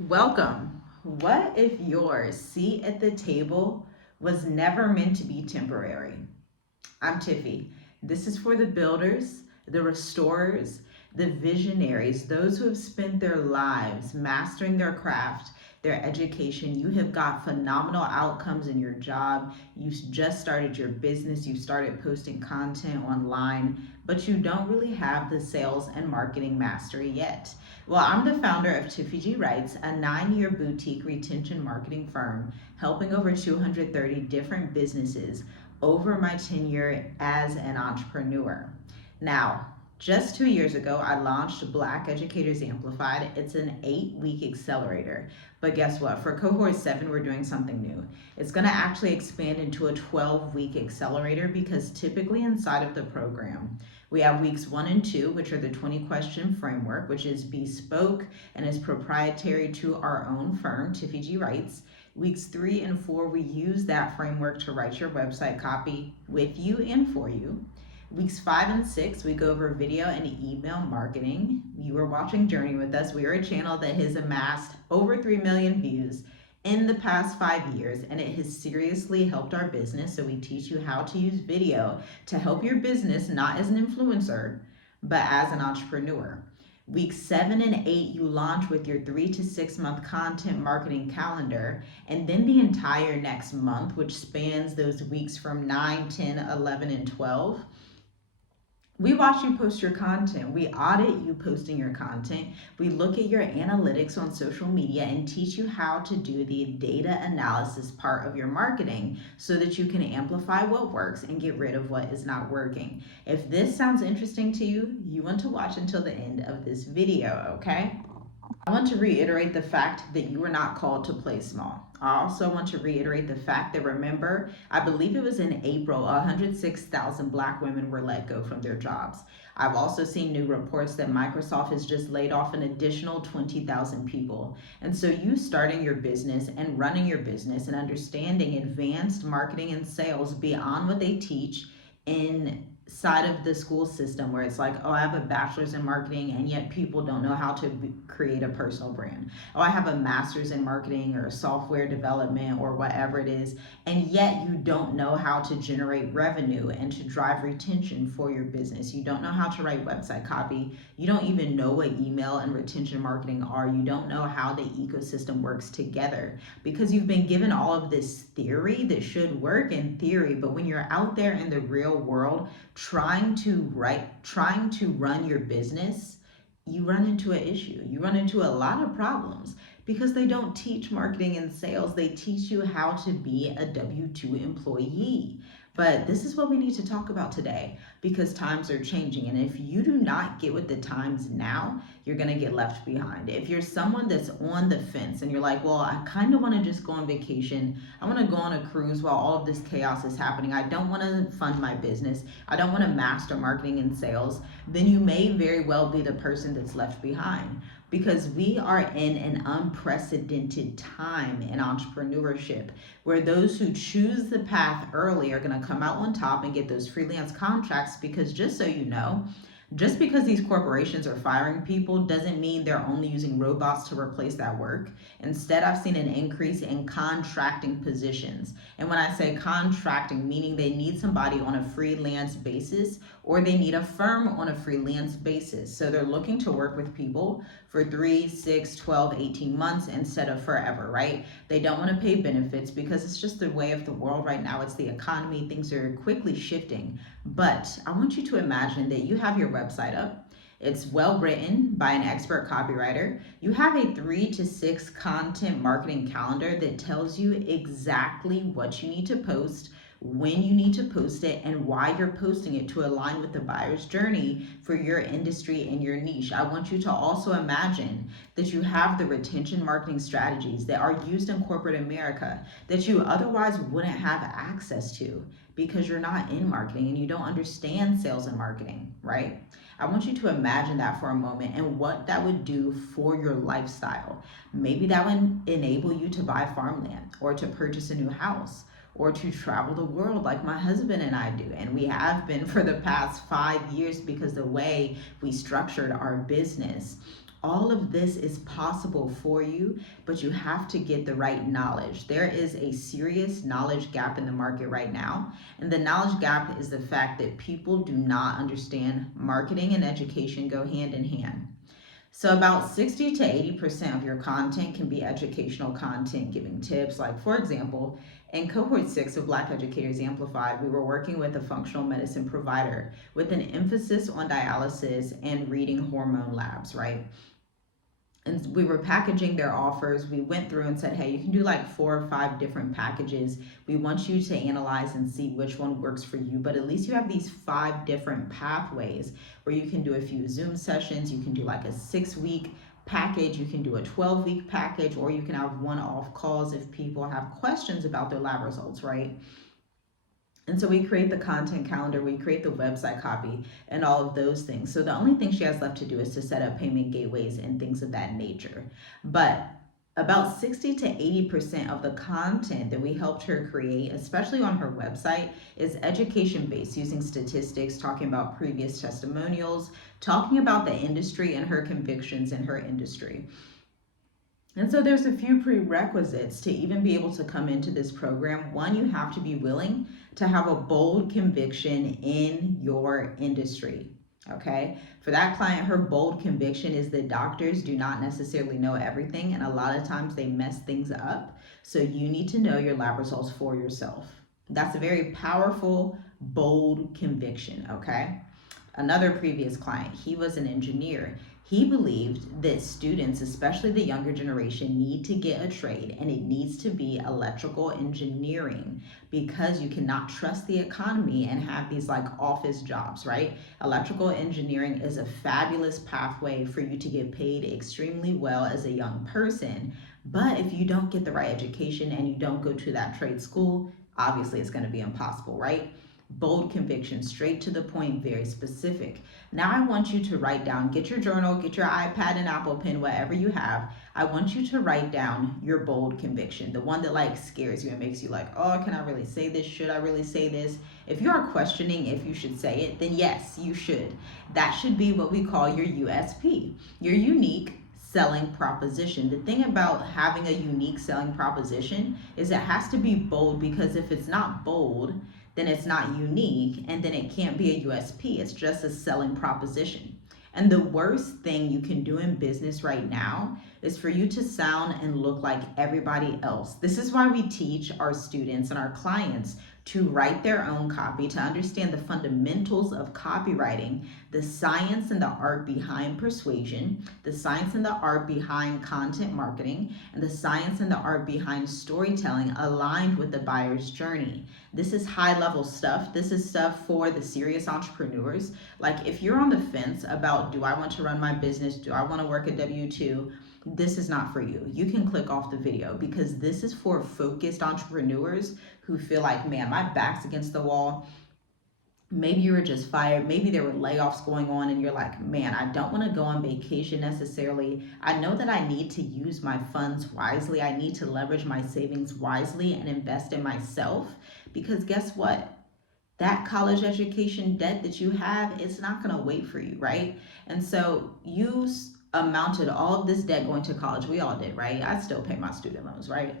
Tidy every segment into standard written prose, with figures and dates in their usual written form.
Welcome. What if your seat at the table was never meant to be temporary? I'm Tiffy. This is for the builders, the restorers, the visionaries, those who have spent their lives mastering their craft, their education. You have got phenomenal outcomes in your job. You just started your business. You started posting content online, but you don't really have the sales and marketing mastery yet. Well, I'm the founder of Tiffy G Writes, a 9-year boutique retention marketing firm helping over 230 different businesses over my tenure as an entrepreneur. Now, just 2 years ago, I launched Black Educators Amplified. It's an 8-week accelerator. But guess what? For cohort 7, we're doing something new. It's going to actually expand into a 12-week accelerator because typically inside of the program, we have weeks 1 and 2, which are the 20-question framework, which is bespoke and is proprietary to our own firm, Tiffy G Writes. Weeks 3 and 4, we use that framework to write your website copy with you and for you. Weeks 5 and 6, we go over video and email marketing. You are watching Journey with us. We are a channel that has amassed over 3 million views in the past 5 years, and it has seriously helped our business. So we teach you how to use video to help your business, not as an influencer, but as an entrepreneur. Week 7 and 8, you launch with your 3 to 6 month content marketing calendar, and then the entire next month, which spans those weeks from 9, 10, 11, and 12. We watch you post your content. We audit you posting your content. We look at your analytics on social media and teach you how to do the data analysis part of your marketing so that you can amplify what works and get rid of what is not working. If this sounds interesting to you, you want to watch until the end of this video, okay? I want to reiterate the fact that you were not called to play small. I also want to reiterate the fact that, remember, I believe it was in April, 106,000 Black women were let go from their jobs. I've also seen new reports that Microsoft has just laid off an additional 20,000 people. And so you starting your business and running your business and understanding advanced marketing and sales beyond what they teach inside of the school system, where it's like, oh, I have a bachelor's in marketing and yet people don't know how to create a personal brand. Oh, I have a master's in marketing or software development or whatever it is, and yet you don't know how to generate revenue and to drive retention for your business. You don't know how to write website copy. You don't even know what email and retention marketing are. You don't know how the ecosystem works together because you've been given all of this theory that should work in theory, but when you're out there in the real world trying to run your business, you run into an issue. You run into a lot of problems because they don't teach marketing and sales. They teach you how to be a W-2 employee. But this is what we need to talk about today because times are changing. And if you do not get with the times now, you're going to get left behind. If you're someone that's on the fence and you're like, well, I kind of want to just go on vacation. I want to go on a cruise while all of this chaos is happening. I don't want to fund my business. I don't want to master marketing and sales. Then you may very well be the person that's left behind, because we are in an unprecedented time in entrepreneurship where those who choose the path early are going to come out on top and get those freelance contracts. Because just so you know, just because these corporations are firing people doesn't mean they're only using robots to replace that work. Instead, I've seen an increase in contracting positions. And when I say contracting, meaning they need somebody on a freelance basis or they need a firm on a freelance basis. So they're looking to work with people for 3, 6, 12, 18 months instead of forever, right? They don't want to pay benefits because it's just the way of the world right now. It's the economy. Things are quickly shifting. But I want you to imagine that you have your website up. It's well written by an expert copywriter. You have a 3 to 6 content marketing calendar that tells you exactly what you need to post, when you need to post it, and why you're posting it to align with the buyer's journey for your industry and your niche. I want you to also imagine that you have the retention marketing strategies that are used in corporate America that you otherwise wouldn't have access to because you're not in marketing and you don't understand sales and marketing, right? I want you to imagine that for a moment and what that would do for your lifestyle. Maybe that would enable you to buy farmland or to purchase a new house or to travel the world like my husband and I do. And we have been for the past 5 years because the way we structured our business. All of this is possible for you, but you have to get the right knowledge. There is a serious knowledge gap in the market right now. And the knowledge gap is the fact that people do not understand marketing and education go hand in hand. So about 60 to 80% of your content can be educational content, giving tips. Like, for example, in cohort 6 of Black Educators Amplified, we were working with a functional medicine provider with an emphasis on dialysis and reading hormone labs, right? And we were packaging their offers. We went through and said, hey, you can do like 4 or 5 different packages. We want you to analyze and see which one works for you, but at least you have these 5 different pathways where you can do a few Zoom sessions. You can do like a 6-week package, you can do a 12-week package, or you can have one-off calls if people have questions about their lab results, right? And so we create the content calendar, we create the website copy, and all of those things. So the only thing she has left to do is to set up payment gateways and things of that nature. But about 60 to 80% of the content that we helped her create, especially on her website, is education-based, using statistics, talking about previous testimonials, talking about the industry and her convictions in her industry. And so there's a few prerequisites to even be able to come into this program. One, you have to be willing to have a bold conviction in your industry, okay? For that client, her bold conviction is that doctors do not necessarily know everything, and a lot of times they mess things up. So you need to know your lab results for yourself. That's a very powerful, bold conviction, okay? Another previous client, he was an engineer. He believed that students, especially the younger generation, need to get a trade, and it needs to be electrical engineering, because you cannot trust the economy and have these like office jobs, right? Electrical engineering is a fabulous pathway for you to get paid extremely well as a young person. But if you don't get the right education and you don't go to that trade school, obviously it's going to be impossible, right? Bold conviction, straight to the point, very specific. Now I want you to write down, get your journal, get your iPad and Apple Pen, whatever you have. I want you to write down your bold conviction, the one that like scares you and makes you like, oh, can I really say this? Should I really say this? If you are questioning if you should say it, then yes, you should. That should be what we call your USP, your unique selling proposition. The thing about having a unique selling proposition is it has to be bold, because if it's not bold, then it's not unique, and then it can't be a USP. It's just a selling proposition. And the worst thing you can do in business right now is for you to sound and look like everybody else. This is why we teach our students and our clients to write their own copy, to understand the fundamentals of copywriting, the science and the art behind persuasion, the science and the art behind content marketing, and the science and the art behind storytelling aligned with the buyer's journey. This is high level stuff. This is stuff for the serious entrepreneurs. Like, if you're on the fence about, do I want to run my business? Do I want to work a W-2? This is not for you. You can click off the video, because this is for focused entrepreneurs who feel like, man, my back's against the wall. Maybe you were just fired. Maybe there were layoffs going on and you're like, man, I don't want to go on vacation necessarily. I know that I need to use my funds wisely. I need to leverage my savings wisely and invest in myself, because guess what? That college education debt that you have, it's not going to wait for you, right? And so you amounted all of this debt going to college. We all did, right? I still pay my student loans, right?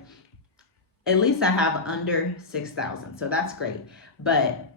At least I have under 6,000, so that's great. But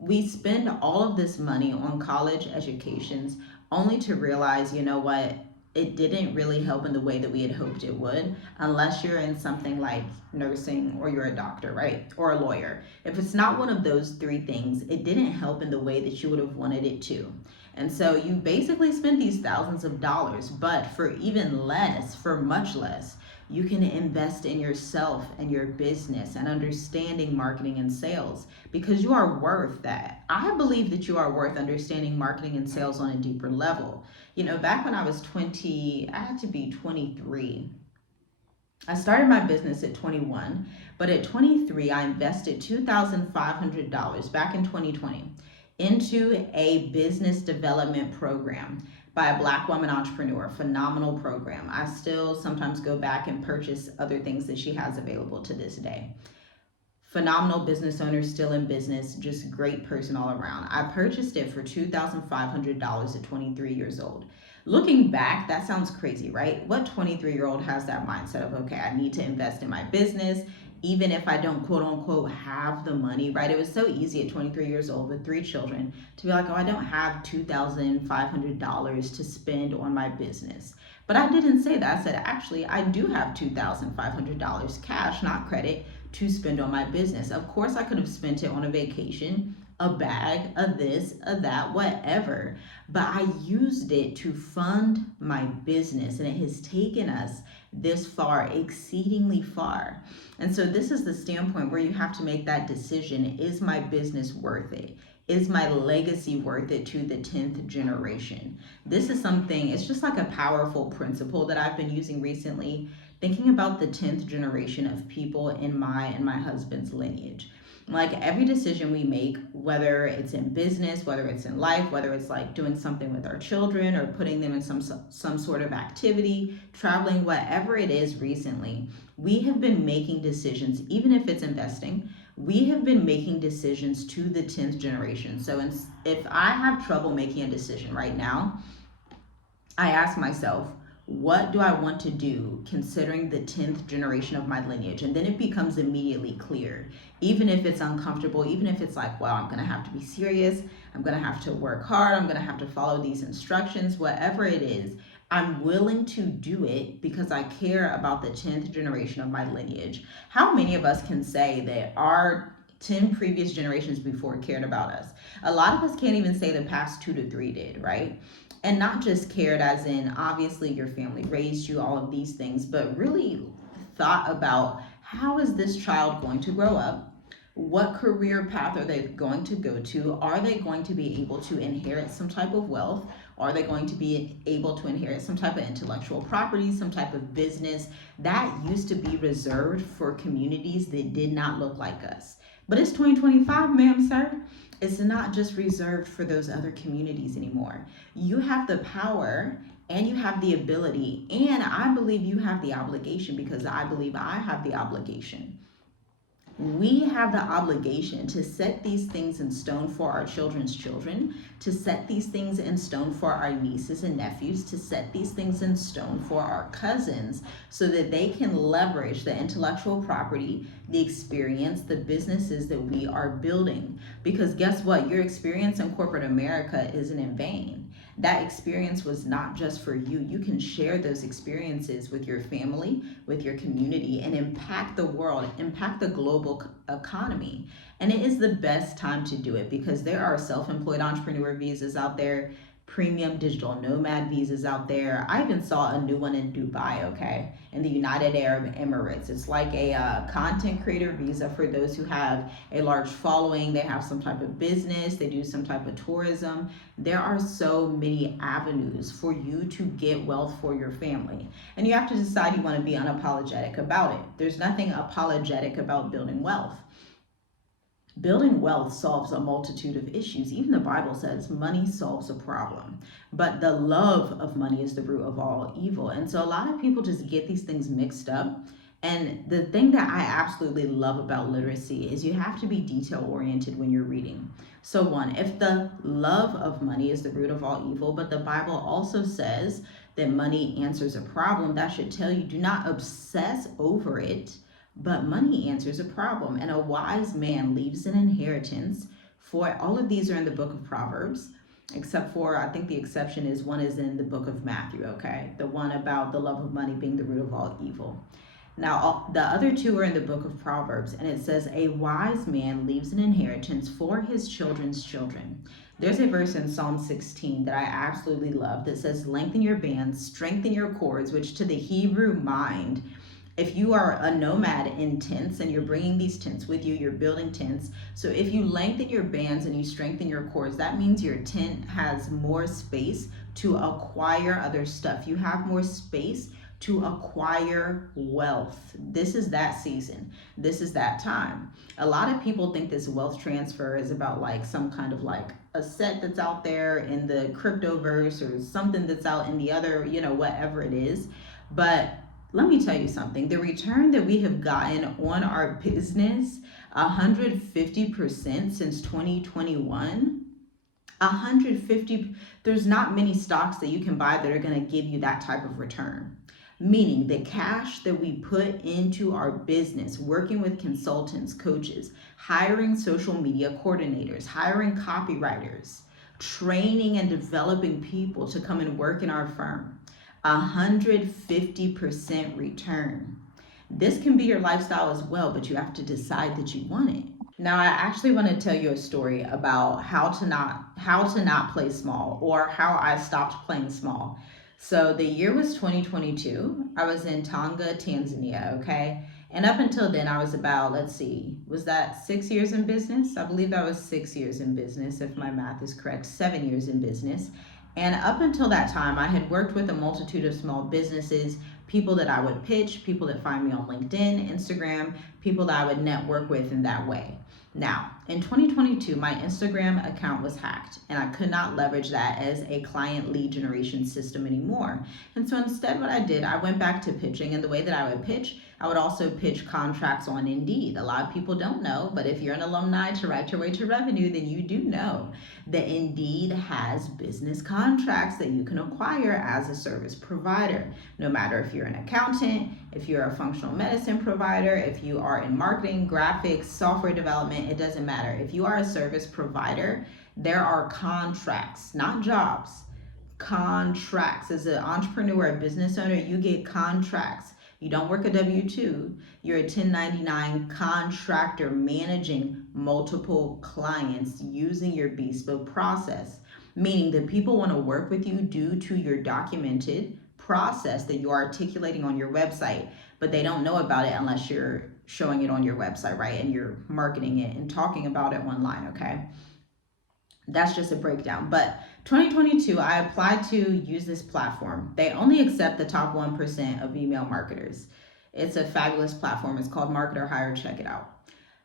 we spend all of this money on college educations only to realize, you know what, it didn't really help in the way that we had hoped it would, unless you're in something like nursing or you're a doctor, right? Or a lawyer. If it's not one of those 3 things, it didn't help in the way that you would have wanted it to. And so you basically spend these thousands of dollars, but for even less, for much less, you can invest in yourself and your business and understanding marketing and sales, because you are worth that. I believe that you are worth understanding marketing and sales on a deeper level. You know, back when I was 20, I had to be 23. I started my business at 21, but at 23, I invested $2,500 back in 2020 into a business development program by a Black woman entrepreneur. Phenomenal program. I still sometimes go back and purchase other things that she has available to this day. Phenomenal business owner, still in business, just great person all around. I purchased it for $2,500 at 23 years old. Looking back, that sounds crazy, right? What 23-year-old has that mindset of, okay, I need to invest in my business, even if I don't quote unquote have the money, right? It was so easy at 23 years old with 3 children to be like, oh, I don't have $2,500 to spend on my business. But I didn't say that. I said, actually, I do have $2,500 cash, not credit, to spend on my business. Of course, I could have spent it on a vacation, a bag, a this, a that, whatever. But I used it to fund my business, and it has taken us this far, exceedingly far. And so, this is the standpoint where you have to make that decision. Is my business worth it? Is my legacy worth it to the 10th generation? This is something, it's just like a powerful principle that I've been using recently, thinking about the 10th generation of people in my and my husband's lineage. Like every decision we make, whether it's in business, whether it's in life, whether it's like doing something with our children or putting them in some sort of activity, traveling, whatever it is recently, we have been making decisions, even if it's investing, we have been making decisions to the 10th generation. So if I have trouble making a decision right now, I ask myself, what do I want to do considering the 10th generation of my lineage? And then it becomes immediately clear, even if it's uncomfortable, even if it's like, well, I'm going to have to be serious. I'm going to have to work hard. I'm going to have to follow these instructions, whatever it is. I'm willing to do it because I care about the 10th generation of my lineage. How many of us can say that our 10 previous generations before cared about us? A lot of us can't even say the past 2 to 3 did, right? And not just cared as in obviously your family raised you, all of these things, but really thought about how is this child going to grow up? What career path are they going to go to? Are they going to be able to inherit some type of wealth? Are they going to be able to inherit some type of intellectual property, some type of business that used to be reserved for communities that did not look like us? But it's 2025, ma'am, sir. It's not just reserved for those other communities anymore. You have the power and you have the ability, and I believe you have the obligation, because I believe I have the obligation. We have the obligation to set these things in stone for our children's children, to set these things in stone for our nieces and nephews, to set these things in stone for our cousins so that they can leverage the intellectual property, the experience, the businesses that we are building. Because guess what? Your experience in corporate America isn't in vain. That experience was not just for you. You can share those experiences with your family, with your community, and impact the world, impact the global economy. And it is the best time to do it because there are self-employed entrepreneur visas out there, premium digital nomad visas out there. I even saw a new one in Dubai, okay, in the United Arab Emirates. It's like a content creator visa for those who have a large following, they have some type of business, they do some type of tourism. There are so many avenues for you to get wealth for your family. And you have to decide you want to be unapologetic about it. There's nothing apologetic about building wealth. Building wealth solves a multitude of issues. Even the Bible says money solves a problem, but the love of money is the root of all evil. And so a lot of people just get these things mixed up. And the thing that I absolutely love about literacy is you have to be detail oriented when you're reading. So one, if the love of money is the root of all evil, but the Bible also says that money answers a problem, that should tell you do not obsess over it. But money answers a problem, and a wise man leaves an inheritance for, all of these are in the book of Proverbs, except for, I think the exception is one is in the book of Matthew, okay? The one about the love of money being the root of all evil. Now, the other two are in the book of Proverbs, and it says, a wise man leaves an inheritance for his children's children. There's a verse in Psalm 16 that I absolutely love that says, lengthen your bands, strengthen your cords, which to the Hebrew mind, if you are a nomad in tents and you're bringing these tents with you, you're building tents. So if you lengthen your bands and you strengthen your cords, that means your tent has more space to acquire other stuff. You have more space to acquire wealth. This is that season. This is that time. A lot of people think this wealth transfer is about like some kind of like a set that's out there in the cryptoverse or something that's out in the other, whatever it is. But let me tell you something. The return that we have gotten on our business, 150% since 2021, 150, there's not many stocks that you can buy that are going to give you that type of return. Meaning the cash that we put into our business, working with consultants, coaches, hiring social media coordinators, hiring copywriters, training and developing people to come and work in our firm, 150% return. This can be your lifestyle as well, but you have to decide that you want it. Now, I actually want to tell you a story about how to not play small, or how I stopped playing small. So the year was 2022. I was in Tonga, Tanzania, okay? And up until then, I was about, let's see, was that 6 years in business? I believe that was 6 years in business, if my math is correct, 7 years in business. And up until that time, I had worked with a multitude of small businesses, people that I would pitch, people that find me on LinkedIn, Instagram, people that I would network with in that way. Now, in 2022, my Instagram account was hacked, and I could not leverage that as a client lead generation system anymore. And so instead, what I did, I went back to pitching, and the way that I would pitch, I would also pitch contracts on Indeed. A lot of people don't know, but if you're an alumni to Write Your Way to Revenue, then you do know that Indeed has business contracts that you can acquire as a service provider. No matter if you're an accountant, if you're a functional medicine provider, if you are in marketing, graphics, software development, it doesn't matter. If you are a service provider, there are contracts, not jobs. Contracts. As an entrepreneur, a business owner, you get contracts. You don't work a W-2. You're a 1099 contractor managing multiple clients using your bespoke process, meaning that people want to work with you due to your documented process that you're articulating on your website, but they don't know about it unless you're showing it on your website, right? And you're marketing it and talking about it online, okay? That's just a breakdown. But 2022, I applied to use this platform. They only accept the top 1% of email marketers. It's a fabulous platform. It's called Marketer Hire. Check it out.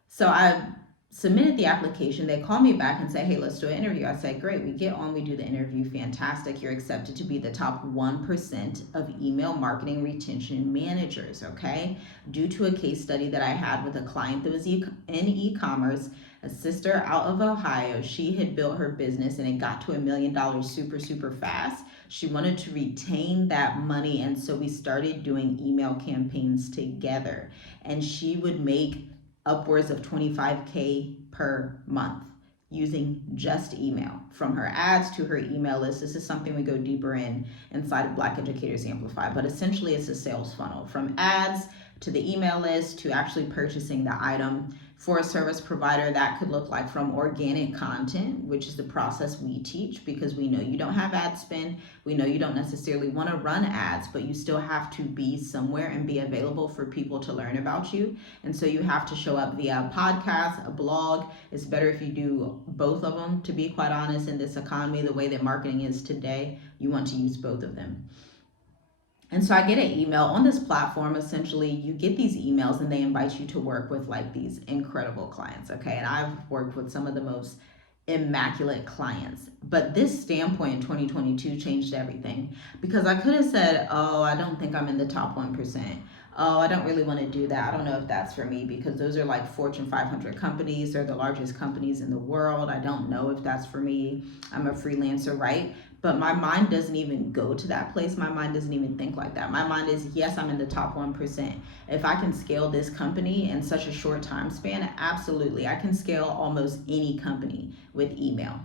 So I submitted the application. They call me back and say, hey, let's do an interview. I said, great. We get on, we do the interview. Fantastic. You're accepted to be the top 1% of email marketing retention managers, okay? Due to a case study that I had with a client that was in e-commerce, a sister out of Ohio. She had built her business and it got to $1 million super fast. She wanted to retain that money, and so we started doing email campaigns together, and she would make upwards of $25K per month using just email, from her ads to her email list. This is something we go deeper inside of Black Educators Amplify, but essentially it's a sales funnel from ads to the email list to actually purchasing the item. For a service provider, that could look like from organic content, which is the process we teach, because we know you don't have ad spend. We know you don't necessarily want to run ads, but you still have to be somewhere and be available for people to learn about you. And so you have to show up via a podcast, a blog. It's better if you do both of them, to be quite honest. In this economy, the way that marketing is today, you want to use both of them. And so I get an email on this platform. Essentially, you get these emails and they invite you to work with like these incredible clients, okay? And I've worked with some of the most immaculate clients. But this standpoint in 2022 changed everything, because I could have said, oh, I don't think I'm in the top 1%. Oh, I don't really want to do that. I don't know if that's for me, because those are like Fortune 500 companies. They're the largest companies in the world. I don't know if that's for me. I'm a freelancer, right? But my mind doesn't even go to that place. My mind doesn't even think like that. My mind is, yes, I'm in the top 1%. If I can scale this company in such a short time span, absolutely. I can scale almost any company with email,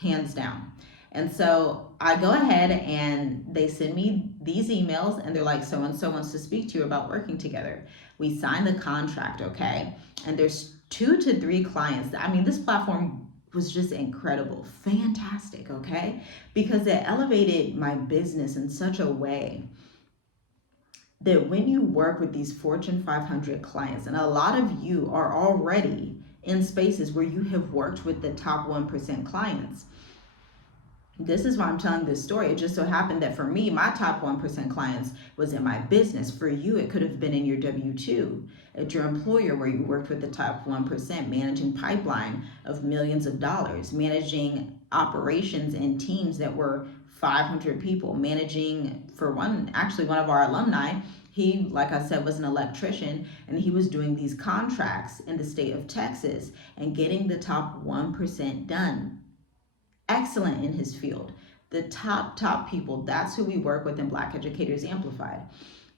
hands down. And so I go ahead and they send me these emails and they're like, so-and-so wants to speak to you about working together. We sign the contract, okay? And there's 2 to 3 clients. I mean, this platform was just incredible, fantastic, okay? Because it elevated my business in such a way that when you work with these Fortune 500 clients, and a lot of you are already in spaces where you have worked with the top 1% clients. This is why I'm telling this story. It just so happened that for me, my top 1% clients was in my business. For you, it could have been in your W-2 at your employer, where you worked with the top 1%, managing pipeline of millions of dollars, managing operations and teams that were 500 people, managing, for one of our alumni, he, like I said, was an electrician, and he was doing these contracts in the state of Texas and getting the top 1% done. excellent in his field. The top people, that's who we work with in Black Educators Amplified.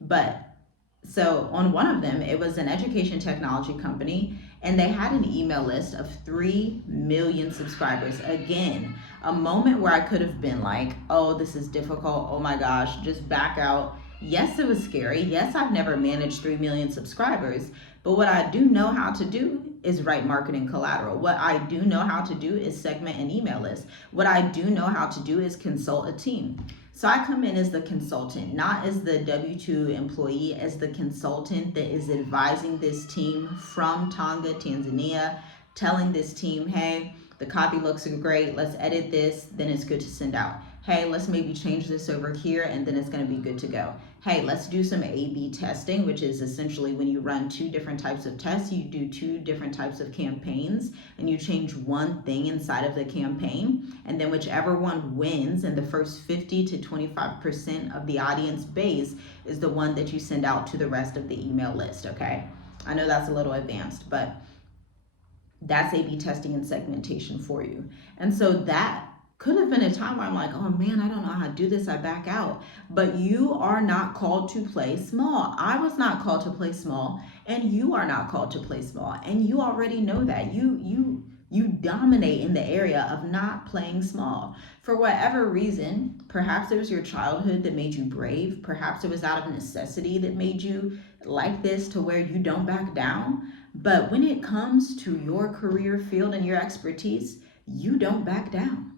But so on one of them, it was an education technology company, and they had an email list of 3 million subscribers. Again, a moment where I could have been like, oh, this is difficult. Oh my gosh, just back out. Yes, it was scary. Yes, I've never managed 3 million subscribers. But what I do know how to do is write marketing collateral. What I do know how to do is segment an email list. What I do know how to do is consult a team. So I come in as the consultant, not as the W-2 employee, as the consultant that is advising this team from Tonga, Tanzania, telling this team, hey, the copy looks great, let's edit this, then it's good to send out. Hey, let's maybe change this over here, and then it's gonna be good to go. Hey, let's do some A/B testing, which is essentially when you run 2 different types of tests, you do 2 different types of campaigns, and you change one thing inside of the campaign, and then whichever one wins in the first 50 to 25% of the audience base is the one that you send out to the rest of the email list, okay? I know that's a little advanced, but that's A/B testing and segmentation for you. And so that could have been a time where I'm like, oh man, I don't know how to do this, I back out. But you are not called to play small. I was not called to play small, and you are not called to play small. And you already know that. You dominate in the area of not playing small. For whatever reason, perhaps it was your childhood that made you brave. Perhaps it was out of necessity that made you like this, to where you don't back down. But when it comes to your career field and your expertise, you don't back down.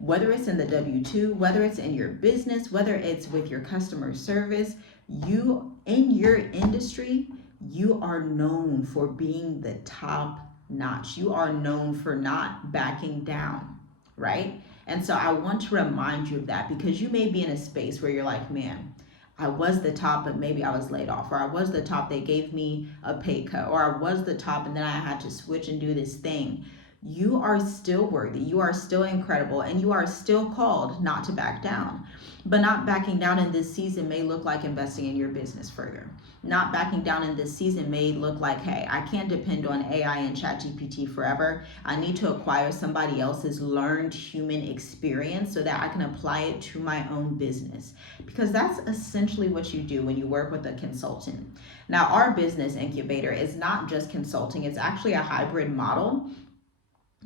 Whether it's in the W-2, whether it's in your business, whether it's with your customer service, you in your industry, you are known for being the top notch. You are known for not backing down, right? And so I want to remind you of that, because you may be in a space where you're like, man, I was the top, but maybe I was laid off, or I was the top, they gave me a pay cut, or I was the top and then I had to switch and do this thing. You are still worthy, you are still incredible, and you are still called not to back down. But not backing down in this season may look like investing in your business further. Not backing down in this season may look like, hey, I can't depend on AI and ChatGPT forever. I need to acquire somebody else's learned human experience so that I can apply it to my own business. Because that's essentially what you do when you work with a consultant. Now, our business incubator is not just consulting, it's actually a hybrid model.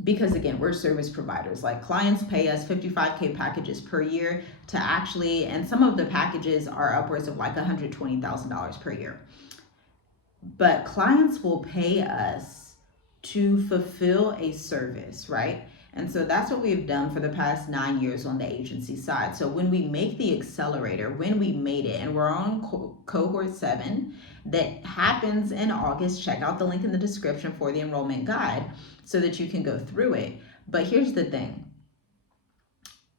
Because again, we're service providers. Like, clients pay us 55K packages per year to actually, and some of the packages are upwards of like $120,000 per year. But clients will pay us to fulfill a service, right? And so that's what we've done for the past 9 years on the agency side. So when we make the accelerator, when we made it, and we're on cohort 7, that happens in August. Check out the link in the description for the enrollment guide so that you can go through it. But here's the thing.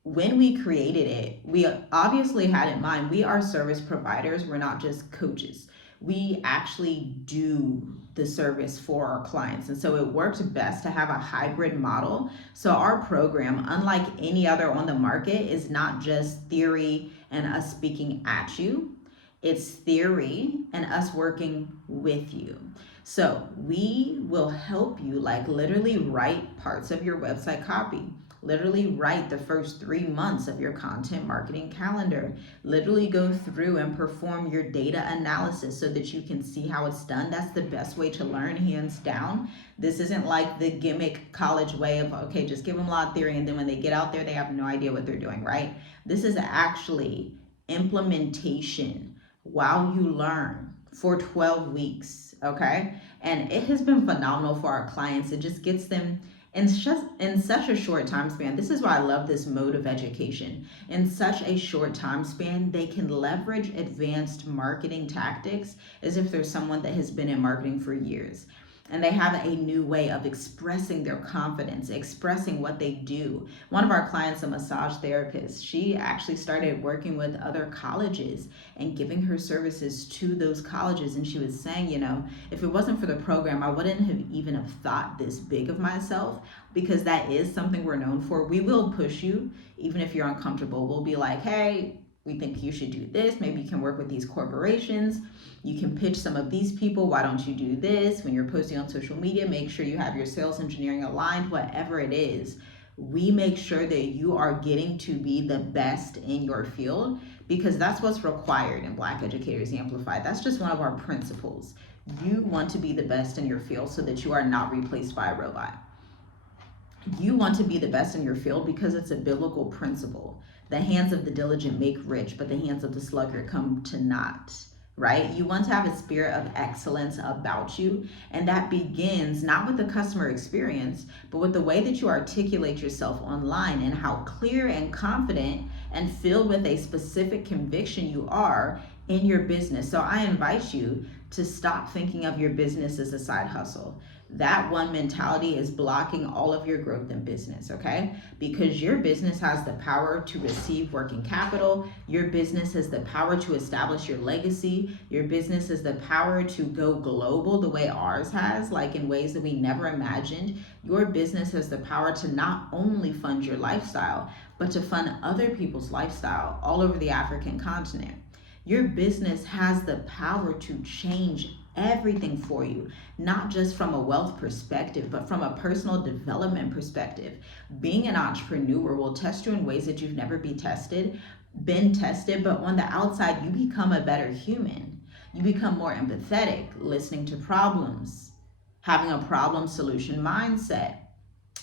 When we created it, we obviously had in mind, we are service providers. We're not just coaches. We actually do the service for our clients. And so it works best to have a hybrid model. So our program, unlike any other on the market, is not just theory and us speaking at you. It's theory and us working with you. So we will help you, like, literally write parts of your website copy, literally write the first 3 months of your content marketing calendar, literally go through and perform your data analysis so that you can see how it's done. That's the best way to learn, hands down. This isn't like the gimmick college way of, okay, just give them a lot of theory and then when they get out there, they have no idea what they're doing, right? This is actually implementation while you learn for 12 weeks, okay? And it has been phenomenal for our clients. It just gets them in such a short time span. This is why I love this mode of education. In such a short time span, they can leverage advanced marketing tactics as if there's someone that has been in marketing for years. And they have a new way of expressing their confidence, expressing what they do. One of our clients, a massage therapist, she actually started working with other colleges and giving her services to those colleges. And she was saying, you know, if it wasn't for the program, I wouldn't have even have thought this big of myself, because that is something we're known for. We will push you, even if you're uncomfortable. We'll be like, hey, we think you should do this. Maybe you can work with these corporations. You can pitch some of these people. Why don't you do this? When you're posting on social media, make sure you have your sales engineering aligned, whatever it is. We make sure that you are getting to be the best in your field, because that's what's required in Black Educators Amplified. That's just one of our principles. You want to be the best in your field so that you are not replaced by a robot. You want to be the best in your field because it's a biblical principle. The hands of the diligent make rich, but the hands of the sluggard come to naught, right? You want to have a spirit of excellence about you, and that begins not with the customer experience, but with the way that you articulate yourself online and how clear and confident and filled with a specific conviction you are in your business. So I invite you to stop thinking of your business as a side hustle. That one mentality is blocking all of your growth in business, okay? Because your business has the power to receive working capital. Your business has the power to establish your legacy. Your business has the power to go global the way ours has, like in ways that we never imagined. Your business has the power to not only fund your lifestyle, but to fund other people's lifestyle all over the African continent. Your business has the power to change everything for you, not just from a wealth perspective, but from a personal development perspective. Being an entrepreneur will test you in ways that you've never been tested, but on the outside, you become a better human. You become more empathetic, listening to problems, having a problem solution mindset,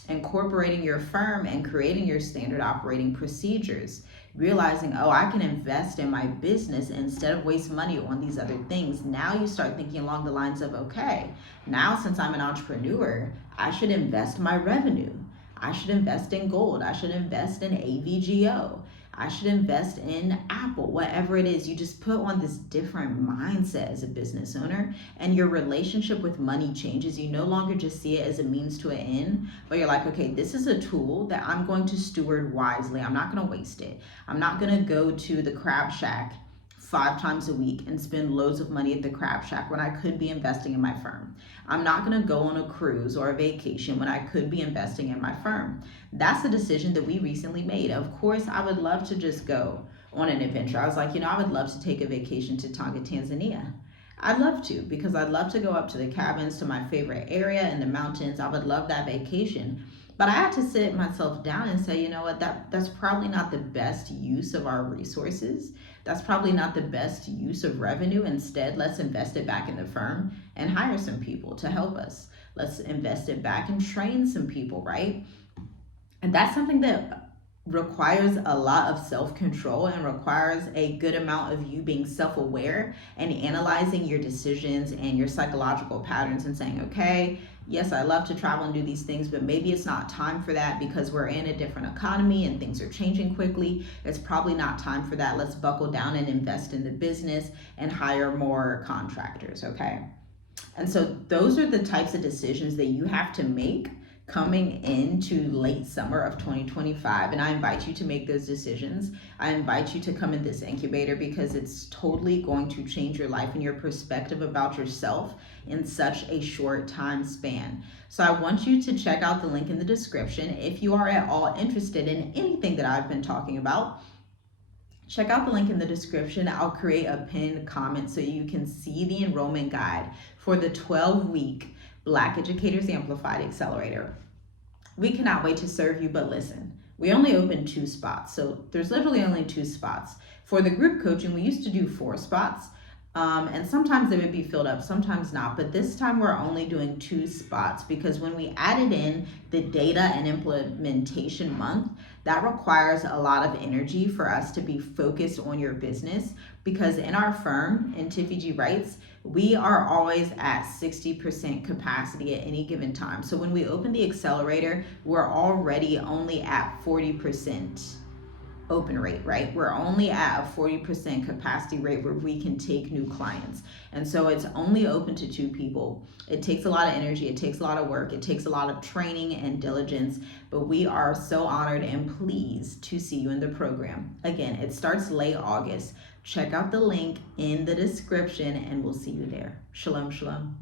incorporating your firm and creating your standard operating procedures, realizing, oh, I can invest in my business instead of waste money on these other things. Now you start thinking along the lines of, okay, now since I'm an entrepreneur, I should invest my revenue. I should invest in gold. I should invest in AVGO. I should invest in Apple, whatever it is. You just put on this different mindset as a business owner, and your relationship with money changes. You no longer just see it as a means to an end, but you're like, okay, this is a tool that I'm going to steward wisely. I'm not going to waste it. I'm not going to go to the Crab Shack 5 times a week and spend loads of money at the Crab Shack when I could be investing in my firm. I'm not going to go on a cruise or a vacation when I could be investing in my firm. That's a decision that we recently made. Of course, I would love to just go on an adventure. I was like, I would love to take a vacation to Tonga, Tanzania. I'd love to, because I'd love to go up to the cabins, to my favorite area in the mountains. I would love that vacation. But I had to sit myself down and say, you know what, that's probably not the best use of our resources. That's probably not the best use of revenue. Instead, let's invest it back in the firm and hire some people to help us. Let's invest it back and train some people, right? And that's something that requires a lot of self-control and requires a good amount of you being self-aware and analyzing your decisions and your psychological patterns and saying, okay, yes, I love to travel and do these things, but maybe it's not time for that because we're in a different economy and things are changing quickly. It's probably not time for that. Let's buckle down and invest in the business and hire more contractors, okay? And so those are the types of decisions that you have to make coming into late summer of 2025. And I invite you to make those decisions. I invite you to come in this incubator because it's totally going to change your life and your perspective about yourself in such a short time span. So I want you to check out the link in the description. If you are at all interested in anything that I've been talking about, check out the link in the description. I'll create a pinned comment so you can see the enrollment guide for the 12-week Black Educators Amplified Accelerator. We cannot wait to serve you, but listen, we only open 2 spots. So there's literally only 2 spots. For the group coaching, we used to do 4 spots. And sometimes they would be filled up, sometimes not. But this time we're only doing 2 spots because when we added in the data and implementation month, that requires a lot of energy for us to be focused on your business, because in our firm, in Tiffy Wrights, we are always at 60% capacity at any given time. So when we open the accelerator, we're already only at 40% open rate, right? We're only at a 40% capacity rate where we can take new clients. And so it's only open to 2 people. It takes a lot of energy, it takes a lot of work, it takes a lot of training and diligence, but we are so honored and pleased to see you in the program. Again, it starts late August. Check out the link in the description and we'll see you there. Shalom, shalom.